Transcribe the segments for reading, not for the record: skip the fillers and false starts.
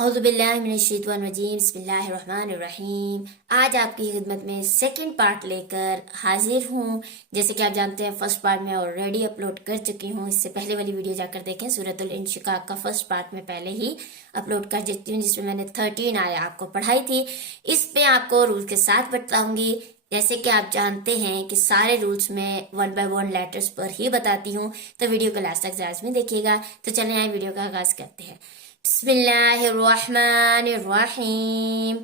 औज़ुबिल्लाहिमिनश्शैतानिर्रजीम बिस्मिल्लाहिर्रहमानिर्रहीम। आज आपकी खिदमत में सेकंड पार्ट लेकर हाजिर हूँ। जैसे कि आप जानते हैं फर्स्ट पार्ट में ऑलरेडी अपलोड कर चुकी हूँ। इससे पहले वाली वीडियो जाकर देखें। सूरतुल इंशिकाक का फर्स्ट पार्ट में पहले ही अपलोड कर देती हूँ, जिसमें मैंने 13 आया आपको पढ़ाई थी। इस पे आपको रूल के साथ बताऊंगी। जैसे कि आप जानते हैं कि सारे रूल्स में 1 बाय 1 लेटर्स पर ही बताती हूँ, तो वीडियो को लास्ट तक लाजमी देखिएगा। तो चलें आए वीडियो का आगाज करते हैं। बिस्मिल्लाहिर्रहमानिर्रहीम।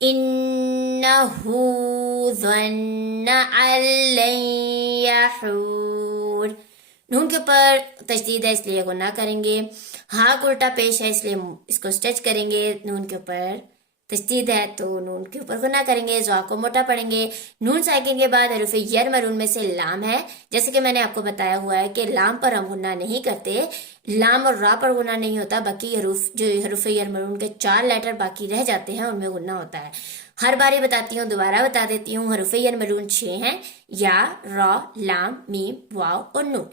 इन्नहु ज़न्न अल्लन यहूर। नून के ऊपर तशदीद है इसलिए गुना करेंगे। हाँ को उल्टा पेश है इसलिए इसको स्ट्रेच करेंगे। नून के ऊपर तशदीद है तो नून के ऊपर गुना करेंगे। ज़ा को मोटा पढ़ेंगे। नून साकिन के बाद हरूफ यर मरून में से लाम है। जैसे कि मैंने आपको बताया हुआ है कि लाम पर हम गुना नहीं करते, लाम और रा पर गुना नहीं होता। बाकी हरूफ यर मरून के 4 लेटर बाकी रह जाते हैं, उनमें गुना होता है। हर बारी बताती हूँ, दोबारा बता देती हूँ। हरूफ यर मरून 6 हैं, या, रा, लाम, मीम, वाव और नून।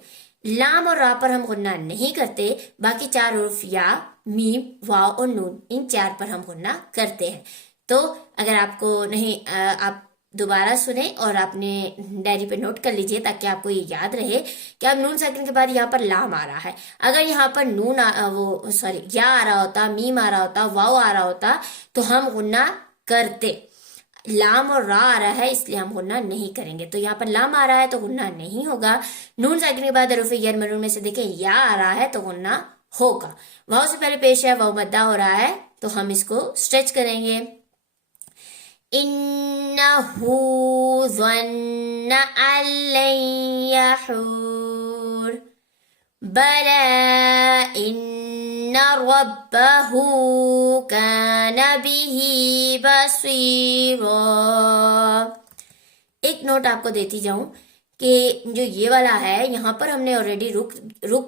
लाम और रा पर हम गुन्ना नहीं करते। बाकी 4 हरूफ या, मीम, वाव और नून, इन 4 पर हम गुन्ना करते हैं। तो अगर आपको नहीं आप दोबारा सुने और आपने डायरी पे नोट कर लीजिए ताकि आपको ये याद रहे कि अब नून साकिन के बाद यहाँ पर लाम आ रहा है। अगर यहाँ पर या आ रहा होता, मीम आ रहा होता, वाव आ रहा होता तो हम गुन्ना करते। लाम और रा आ रहा है इसलिए हम गुन्ना नहीं करेंगे। तो यहाँ पर लाम आ रहा है तो गुन्ना नहीं होगा। नून साकिन के बाद हरूफ यर मरून में से देखें या आ रहा है तो गुन्ना होगा। वाव से पहले पेश है, वाव मद्दा हो रहा है तो हम इसको स्ट्रेच करेंगे। इन्नहु ज़न्न अल्लन यहूर बला इन्ना रब्बहु कान बिही बसीरा। एक नोट आपको देती जाऊं कि जो ये वाला है यहाँ पर हमने ऑलरेडी रुक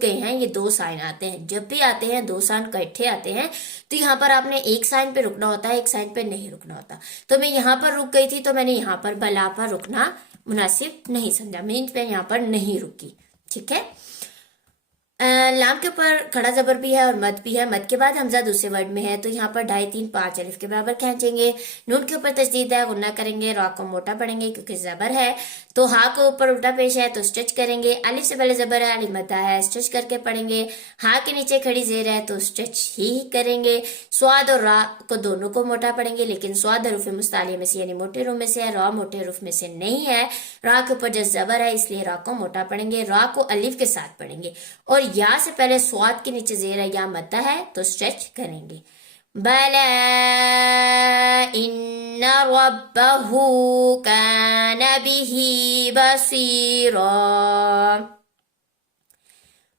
गए हैं। ये 2 साइन आते हैं, जब भी आते हैं 2 साइन इकट्ठे आते हैं तो यहाँ पर आपने एक साइन पे रुकना होता है, एक साइन पे नहीं रुकना होता। तो मैं यहाँ पर रुक गई थी तो मैंने यहाँ पर बला पर रुकना मुनासिब नहीं समझा, मीन्स मैं यहाँ पर नहीं रुकी। ठीक है। लाम के ऊपर खड़ा जबर भी है और मद भी है। मद के बाद हमजा दूसरे वर्ड में है तो यहाँ पर 2.5 3 5 अलिफ के बराबर खींचेंगे। नून के ऊपर तशदीद है, गुन्ना करेंगे। रा को मोटा पढ़ेंगे क्योंकि जबर है। तो हा को ऊपर उल्टा पेश है तो स्ट्रेच करेंगे। अलिफ से पहले जबर है, अलिफ मद्दा है, स्ट्रेच करके पढ़ेंगे। हा के नीचे खड़ी जेर है तो स्ट्रेच ही करेंगे। स्वाद और रा को दोनों को मोटा पढ़ेंगे, लेकिन स्वाद हरूफ मुस्तालिया में से यानी मोटे रूफ में से है, रा मोटे हरूफ में से नहीं है। रा के ऊपर जब जबर है इसलिए रा को मोटा पढ़ेंगे। रा को अलिफ के साथ पढ़ेंगे और या से पहले स्वाद के नीचे जेर है या मद्दा है तो स्ट्रेच करेंगे। बला इन्ना रब्बहु कान बिही बसीरा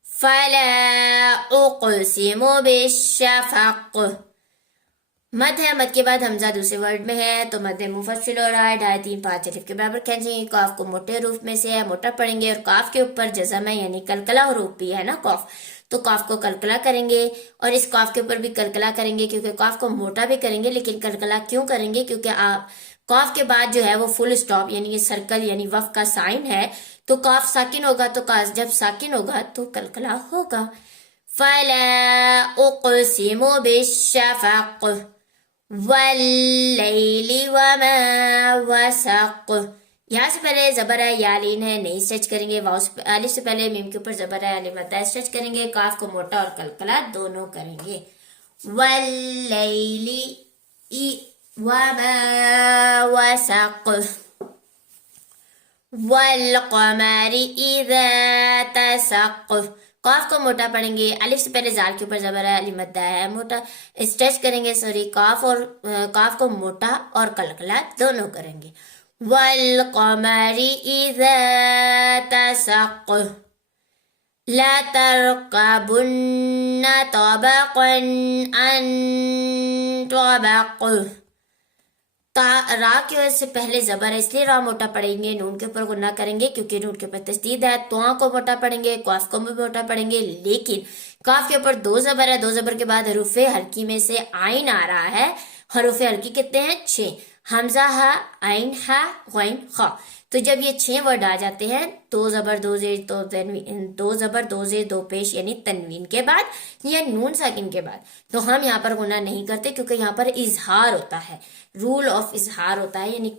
फला उक़सिमु बिश्शफ़क़। मद है, मद के बाद हमजा दूसरे वर्ड में है तो मद मुफस्सिल हो रहा है। 2.5 3 5 अलिफ के बराबर खींचेंगे। काफ को मोटे रूफ में से है, मोटा पढ़ेंगे और काफ के ऊपर जज़म है यानी कलकला हरूफ भी है ना काफ, तो काफ को कलकला करेंगे और इस काफ के ऊपर भी कलकला करेंगे क्योंकि काफ को मोटा भी करेंगे। लेकिन कलकला क्यों करेंगे? क्योंकि आप काफ के बाद जो है वो फुल स्टॉप यानी ये सर्कल यानी वफ का साइन है, तो काफ साकिन होगा तो काफ जब साकिन होगा तो कलकला होगा। फला उक़सिमु बिश्शफ़क़ वल्लैलि वमा वसक़। यहाँ से पहले जबर है, यालीन है, नहीं स्ट्रेच करेंगे। वाव से अलिफ से पहले मीम के ऊपर जबर है, अलिफ मद्दा स्ट्रेच करेंगे। काफ को मोटा और कलकला दोनों करेंगे। वल्लैलि वमा वसक़ वल्क़मरि इज़ा तसक़। काफ को मोटा पढ़ेंगे। अलिफ से पहले जार के ऊपर जबर है, अलिफ मद्दा है, मोटा स्ट्रेच करेंगे। काफ को मोटा और कलकला दोनों करेंगे। वल्क़मरि इज़ा तसक़ ला तरकबुन्ना तबक़न अन तबक़। रा की वजह से पहले जबर है इसलिए रा मोटा पढ़ेंगे। नून के ऊपर गुन्ना करेंगे क्योंकि नून के ऊपर तशदीद है। तो को मोटा पढ़ेंगे, काफ को भी मोटा पढ़ेंगे। लेकिन काफ के ऊपर 2 जबर है, 2 जबर के बाद हरूफे हल्की में से आइन आ रहा है। हरूफे हल्की कितने हैं? 6। हमजा हा, आइन हा, गैन खा। तो تو جب یہ 6 ورڈ آ جاتے ہیں، 2 زبر 2 زیر 2 تنوین، 2 زبر 2 زیر 2 پیش یعنی تنوین کے بعد یا نون ساکن کے بعد، تو ہم یہاں پر غنہ نہیں کرتے کیونکہ یہاں پر اظہار ہوتا ہے، رول آف اظہار ہوتا ہے، یعنی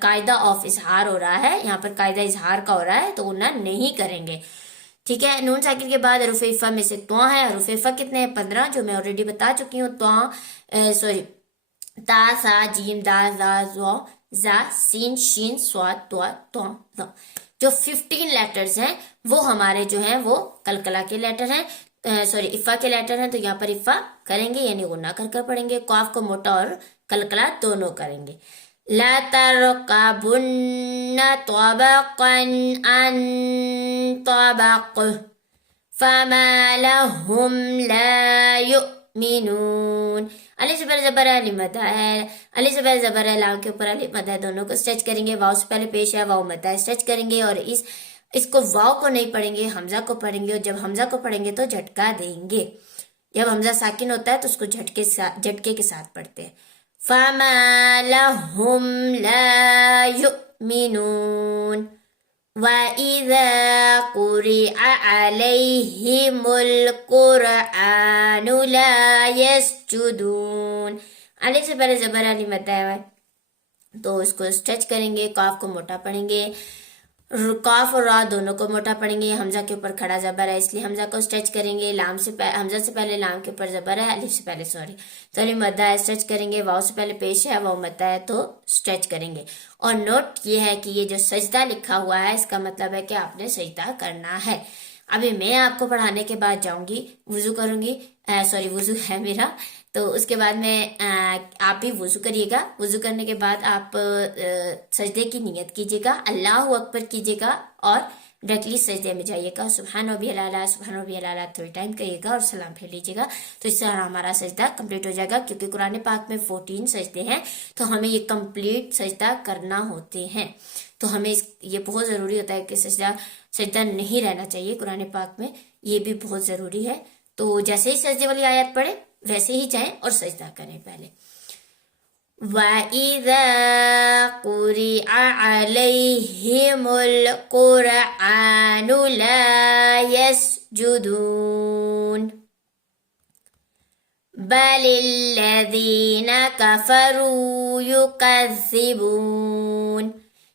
قاعدہ آف اظہار ہو رہا ہے، یہاں پر قاعدہ اظہار کا ہو رہا ہے تو غنہ نہیں کریں گے. ٹھیک ہے. نون ساکن کے بعد حروف افا میں سے تواں ہے. حروف افا کتنے ہیں؟ 15، جو میں آلریڈی بتا چکی ہوں. تواں تا، سا، جیم، دال، زا، زو، زا، سین، شین، سواد، توا، تواں، ضا. جو 15 لیٹرز ہیں وہ ہمارے جو ہیں وہ قلقلہ کے لیٹر ہیں، افا کے لیٹر ہیں. تو یہاں پر افا کریں گے یعنی غنہ کر کر پڑھیں گے. قاف کو موٹا اور قلقلہ دونوں کریں گے. لا ترکبن طبقا عن طبق فما لهم لا يؤمنون. علی سے پہلے زبر ہے، علی مدہ ہے. علی سے پہلے زبر ہے، لام کے اوپر علی مدہ ہے، دونوں کو اسٹریچ کریں گے. واؤ سے پہلے پیش ہے، واؤ مدہ اسٹریچ کریں گے. اور اس کو واؤ کو نہیں پڑھیں گے، حمزہ کو پڑھیں گے. اور جب حمزہ کو پڑھیں گے تو جھٹکا دیں گے. جب حمزہ ساکن ہوتا ہے تو اس کو جھٹکے کے ساتھ پڑھتے ہیں. فَمَا لَهُمْ لَا يُؤْمِنُونَ وَإِذَا قُرِئَ عَلَيْهِمُ الْقُرْآنُ لَا يَسْجُدُونَ. علی سے پہلے زبر علی مدہ ہے تو اس کو اسٹریچ کریں گے. قاف کو موٹا پڑھیں گے. قاف اور را دونوں کو موٹا پڑھیں گے. حمزہ کے اوپر کھڑا زبر ہے اس لیے حمزہ کو اسٹریچ کریں گے. حمزہ سے پہلے لام کے اوپر زبر ہے، الف سے پہلے تو علی مدہ ہے، اسٹریچ کریں گے. واؤ سے پہلے پیش ہے، واؤ مدہ ہے تو اسٹریچ کریں گے. اور نوٹ یہ ہے کہ یہ جو سجدہ لکھا ہوا ہے اس کا مطلب ہے کہ آپ نے سجدہ کرنا ہے. ابھی میں آپ کو پڑھانے کے بعد جاؤں گی، وضو کروں گی، وضو ہے میرا، تو اس کے بعد میں آپ بھی وضو کریے گا. وضو کرنے کے بعد آپ سجدے کی نیت کیجیے گا، اللہ اکبر کیجیے گا اور ڈائریکٹلی سجدے میں جائیے گا. سبحان ربی الاعلیٰ، سبحان ربی الاعلیٰ 3 ٹائم کریے گا اور سلام پھیر لیجیے گا. تو اس سے ہمارا سجدہ کمپلیٹ ہو جائے گا. کیونکہ قرآن پاک میں 14 سجدے ہیں تو ہمیں یہ کمپلیٹ سجدہ کرنا ہوتے ہیں. تو ہمیں یہ بہت ضروری ہوتا ہے کہ سجدہ نہیں رہنا چاہیے قرآن پاک میں، یہ بھی بہت ضروری ہے. تو جیسے ہی سجدے والی آیت پڑھیں ویسے ہی جائیں اور سجدہ کریں پہلے. وَإِذَا قُرِئَ عَلَيْهِمُ الْقُرْآنُ لَا يَسْجُدُونَ بَلِ الَّذِينَ كَفَرُوا يُكَذِّبُونَ.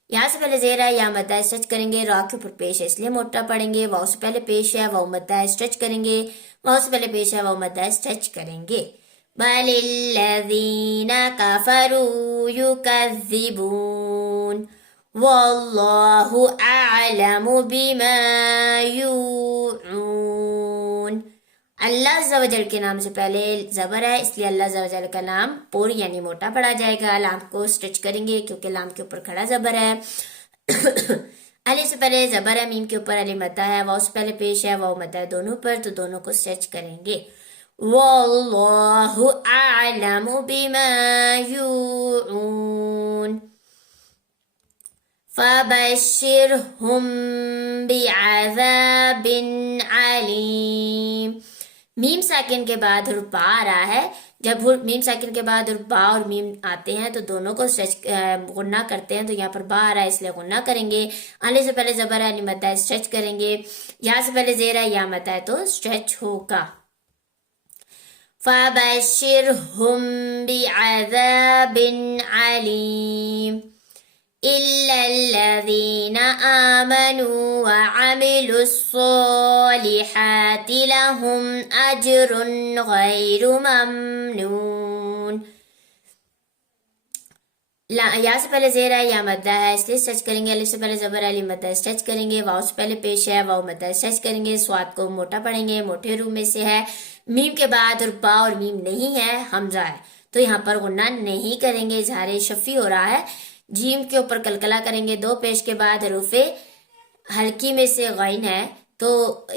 یہاں سے پہلے زیر ہے، یا مدہ اسٹریچ کریں گے. را کے اوپر پیش ہے اس لیے موٹا پڑھیں گے. واؤ سے پہلے پیش ہے، واؤ مدہ اسٹریچ کریں گے. واؤ سے پہلے پیش ہے، واؤ مدہ اسٹریچ کریں گے. بَلِ الَّذِينَ كَفَرُوا يُكَذِّبُونَ وَاللَّهُ أَعْلَمُ بِمَا يُوعُونَ. اللہ عز و جل کے نام سے پہلے زبر ہے اس لیے اللہ عز و جل کا نام پور یعنی موٹا پڑھا جائے گا. لام کو اسٹریچ کریں گے کیونکہ لام کے اوپر کھڑا زبر ہے. علی سے پہلے زبر ہے، میم کے اوپر علی مدہ ہے. واؤ سے پہلے پیش ہے، واؤ مدہ ہے دونوں پر، تو دونوں کو اسٹریچ کریں گے. وَاللَّهُ أَعْلَمُ بِمَا يُوعُونَ فَبَشِّرْهُم بِعَذَابٍ عَلِيمٍ. میم ساکن کے بعد حرف با آ رہا ہے. جب میم ساکن کے بعد حرف با اور میم آتے ہیں تو دونوں کو غنہ کرتے ہیں. تو یہاں پر با آ رہا ہے اس لیے غنہ کریں گے. علی سے پہلے زبر ہے، مدہ اسٹریچ کریں گے. یہاں سے پہلے زیر ہے، یا مدہ ہے تو اسٹریچ ہوگا. فَبَشِّرْهُم بِعَذَابٍ عَلِيمٍ إِلَّا الَّذِينَ آمَنُوا وَعَمِلُوا الصَّالِحَاتِ لَهُمْ أَجْرٌ غَيْرُ مَمْنُونٍ. یا سے پہلے زیر ہے، یا مدہ ہے اس لیے اسٹریچ کریں گے. الف سے پہلے زبر علی مدہ اسٹریچ کریں گے. واؤ سے پہلے پیش ہے، واؤ مدہ اسٹریچ کریں گے. سواد کو موٹا پڑھیں گے، موٹے روح میں سے ہے. میم کے بعد اور با اور میم نہیں ہے، حمزہ ہے تو یہاں پر غنہ نہیں کریں گے. اظہار شفی ہو رہا ہے. جیم کے اوپر قلقلہ کریں گے. 2 پیش کے بعد حروف ہلکی میں سے غین ہے تو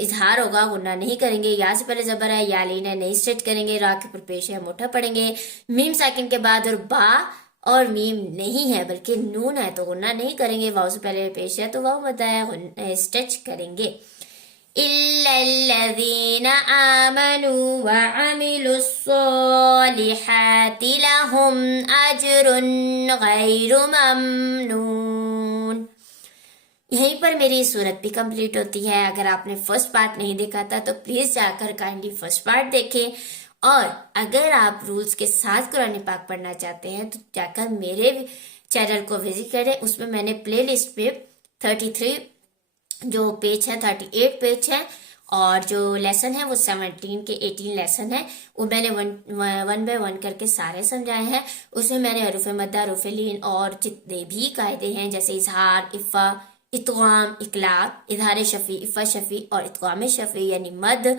اظہار ہوگا، غنہ نہیں کریں گے. یا سے پہلے زبر ہے، یا لین ہے نہیں اسٹریچ کریں گے. را کے اوپر پیش ہے، موٹا پڑھیں گے. میم ساکن کے بعد اور با اور میم نہیں ہے بلکہ نون ہے تو غنہ نہیں کریں گے. واؤ سے پہلے پیش ہے تو واؤ مدہ ہے، اسٹریچ کریں گے. إِلَّا الَّذِينَ آمَنُوا وَعَمِلُوا الصَّالِحَاتِ لَهُمْ أَجْرٌ غَيْرُ مَمْنُونٍ. यहीं पर मेरी सूरत भी कंप्लीट होती है। अगर आपने फर्स्ट पार्ट नहीं देखा था तो प्लीज जाकर काइंडली फर्स्ट पार्ट देखें, और अगर आप रूल्स के साथ कुरान पाक पढ़ना चाहते हैं तो जाकर मेरे चैनल को विजिट करें। उसमें मैंने प्ले लिस्ट पे 33 जो पेज है, 38 पेज है, और जो लेसन है वो 17 के 18 लेसन है, वो मैंने वन बाय वन करके सारे समझाए हैं। उसमें मैंने हरूफ मद्दा, हरूफ लीन और जितने भी कायदे हैं जैसे इजहार, इफ़ा, इत्वाम, इकलाब, इजहार शफी, इफ़ा शफी और इत्वाम शफी यानी मद,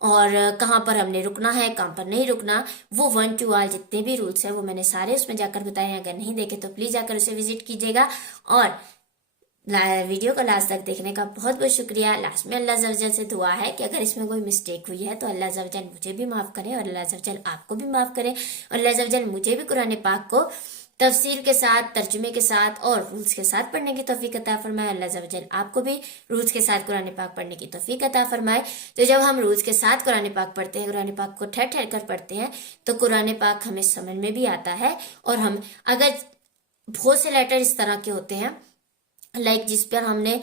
और कहाँ पर हमने रुकना है, कहाँ पर नहीं रुकना, वो 1 to all जितने भी रूल्स हैं वो मैंने सारे उसमें जाकर बताए हैं। अगर नहीं देखे तो प्लीज जाकर उसे विजिट कीजिएगा। और वीडियो को लास्ट तक देखने का बहुत बहुत शुक्रिया। लास्ट में अल्लाह अज़्ज़ व जल से दुआ है कि अगर इसमें कोई मिस्टेक हुई है तो अल्लाह अज़्ज़ व जल मुझे भी माफ़ करे और अल्लाह अज़्ज़ व जल आपको भी माफ़ करे, और अल्लाह अज़्ज़ व जल मुझे भी कुरान पाक को तफसीर के साथ, तर्जुमे के साथ और रूल्स के साथ पढ़ने की तौफीक अता फरमाए। अल्लाह अज़्ज़ व जल आपको भी रूल्स के साथ कुरान पाक पढ़ने की तौफीक अता फरमाए। तो जब हम रूल्स के साथ कुरान पाक पढ़ते हैं, कुरान पाक को ठहर ठहर कर पढ़ते हैं, तो कुरान पाक हमें समझ में भी आता है। और हम अगर बहुत से लेटर इस तरह के होते हैं जिस पर हमने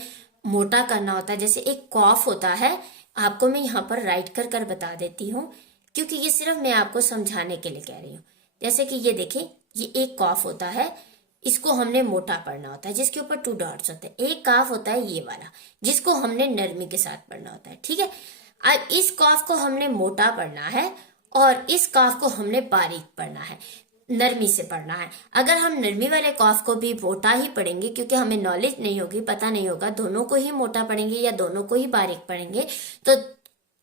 मोटा करना होता है, जैसे एक कॉफ होता है, आपको मैं यहाँ पर राइट कर कर बता देती हूँ क्योंकि ये सिर्फ मैं आपको समझाने के लिए कह रही हूँ। जैसे कि ये देखें, ये एक कॉफ होता है, इसको हमने मोटा पढ़ना होता है जिसके ऊपर 2 डॉट्स होते हैं। एक काफ होता है ये वाला जिसको हमने नरमी के साथ पढ़ना होता है, ठीक है। अब इस कॉफ को हमने मोटा पढ़ना है और इस काफ को हमने बारीक पढ़ना है, नरमी से पढ़ना है। अगर हम नरमी वाले कॉफ को भी मोटा ही पढ़ेंगे क्योंकि हमें नॉलेज नहीं होगी, पता नहीं होगा, दोनों को ही मोटा पढ़ेंगे या दोनों को ही बारीक पढ़ेंगे, तो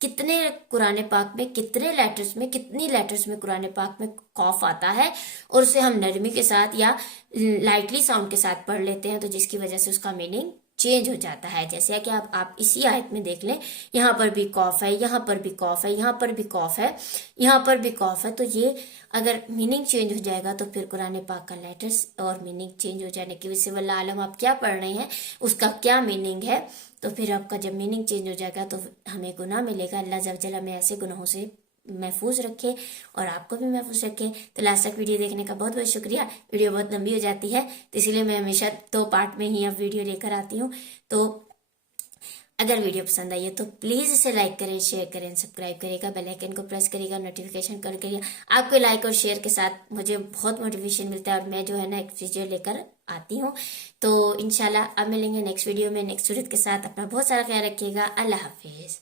कितने कुरान पाक में कितने लेटर्स में, कितनी लेटर्स में कुरान पाक में कॉफ आता है और उसे हम नरमी के साथ या लाइटली साउंड के साथ पढ़ लेते हैं, तो जिसकी वजह से उसका मीनिंग चेंज हो जाता है। जैसे कि आप इसी आयत में देख लें, यहाँ पर भी कॉफ है, यहाँ पर भी कॉफ है, यहाँ पर भी कॉफ है, यहाँ पर भी कॉफ है, तो ये अगर मीनिंग चेंज हो जाएगा तो फिर कुरान पाक का लेटर्स और मीनिंग चेंज हो जाने की वजह से वल्लाह आलम आप क्या पढ़ रहे हैं, उसका क्या मीनिंग है, तो फिर आपका जब मीनिंग चेंज हो जाएगा तो हमें गुनाह मिलेगा। अल्लाह जल्ल जलाल हमें ऐसे गुनाहों से महफूज रखे और आपको भी महफूज रखे। तो लास्ट तक वीडियो देखने का बहुत बहुत शुक्रिया। वीडियो बहुत लंबी हो जाती है तो इसीलिए मैं हमेशा 2 पार्ट में ही अब वीडियो लेकर आती हूँ। तो अगर वीडियो पसंद आई है तो प्लीज इसे लाइक करें, शेयर करें, सब्सक्राइब करेगा, बेल आइकन को प्रेस करेगा, नोटिफिकेशन कर करिएगा। आपके लाइक और शेयर के साथ मुझे बहुत मोटिवेशन मिलता है और मैं जो है ना एक वीडियो लेकर आती हूँ। तो इंशाल्लाह अब मिलेंगे नेक्स्ट वीडियो में नेक्स्ट सूरत के साथ। अपना बहुत सारा ख्याल रखिएगा। अल्लाह हाफिज।